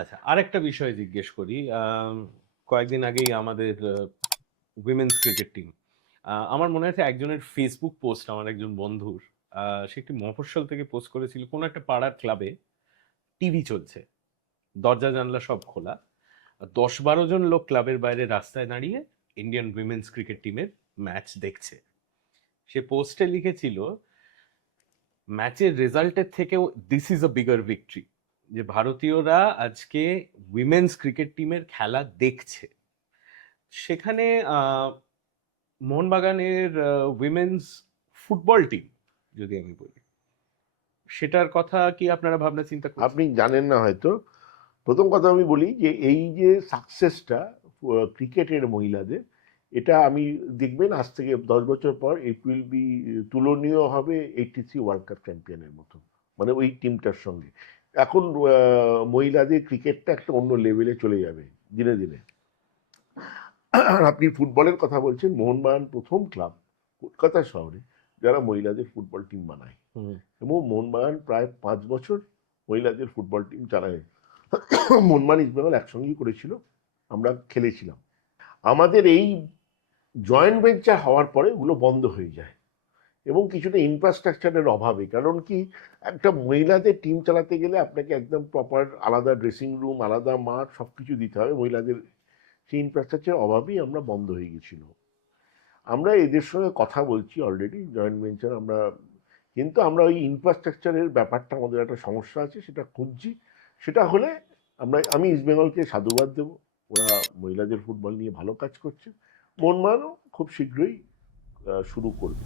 আচ্ছা, আরেকটা বিষয় জিজ্ঞেস করি। কয়েকদিন আগেই আমাদের উইমেনস ক্রিকেট টিম, আমার মনে আছে একজনের ফেসবুক পোস্ট, আমার একজন বন্ধুর, সে একটি মফস্বল থেকে পোস্ট করেছিল কোনো একটা পাড়ার ক্লাবে টিভি চলছে, দরজা জানলা সব খোলা, 10-12 জন লোক ক্লাবের বাইরে রাস্তায় দাঁড়িয়ে ইন্ডিয়ান উইমেন্স ক্রিকেট টিমের ম্যাচ দেখছে। সে পোস্টে লিখেছিল, ম্যাচের রেজাল্টের থেকেও this is a bigger victory, যে ভারতীয়রা আজকে উইমেন্স ক্রিকেট টিমের খেলা দেখছে। সেখানে মোহনবাগানের উইমেন্স ফুটবল টিম, যদি আমি বলি, সেটার কথা কি আপনারা ভাবনা চিন্তা করছেন? আপনি জানেন না হয়তো। প্রথম কথা আমি বলি যে এই যে সাকসেসটা ক্রিকেটের মহিলাদের, এটা আমি দেখবেন আজ থেকে 10 বছর পর ইট উইল বি তুলনীয় হবে 83 ওয়ার্ল্ড কাপ চ্যাম্পিয়নের মতো, মানে ওই টিমটার সঙ্গে। এখন মহিলাদের ক্রিকেটটা একটা অন্য লেভেলে চলে যাবে দিনে দিনে। আর আপনি ফুটবলের কথা বলছেন, মোহনবাগান প্রথম ক্লাব কলকাতা শহরে যারা মহিলাদের ফুটবল টিম বানায়, এবং মোহনবাগান প্রায় 5 বছর মহিলাদের ফুটবল টিম চালায়। মোহনবাগান ইস্টবেঙ্গল একসঙ্গেই করেছিল, আমরা খেলেছিলাম। আমাদের এই জয়েন্ট ভেঞ্চার হওয়ার পরে ওগুলো বন্ধ হয়ে যায়, এবং কিছুটা ইনফ্রাস্ট্রাকচারের অভাবে। কারণ কি, একটা মহিলাদের টিম চালাতে গেলে আপনাকে একদম প্রপার আলাদা ড্রেসিং রুম, আলাদা মাঠ, সব কিছু দিতে হবে। মহিলাদের সেই ইনফ্রাস্ট্রাকচার অভাবেই আমরা বন্ধ হয়ে গেছিল। আমরা এদের সঙ্গে কথা বলছি অলরেডি, জয়েন্ট ভেঞ্চার আমরা, কিন্তু আমরা ওই ইনফ্রাস্ট্রাকচারের ব্যাপারটা আমাদের একটা সমস্যা আছে, সেটা খুঁজছি। সেটা হলে আমি ইস্টবেঙ্গলকে সাধুবাদ দেবো, ওরা মহিলাদের ফুটবল নিয়ে ভালো কাজ করছে। মোহনবাগানও খুব শীঘ্রই শুরু করবে।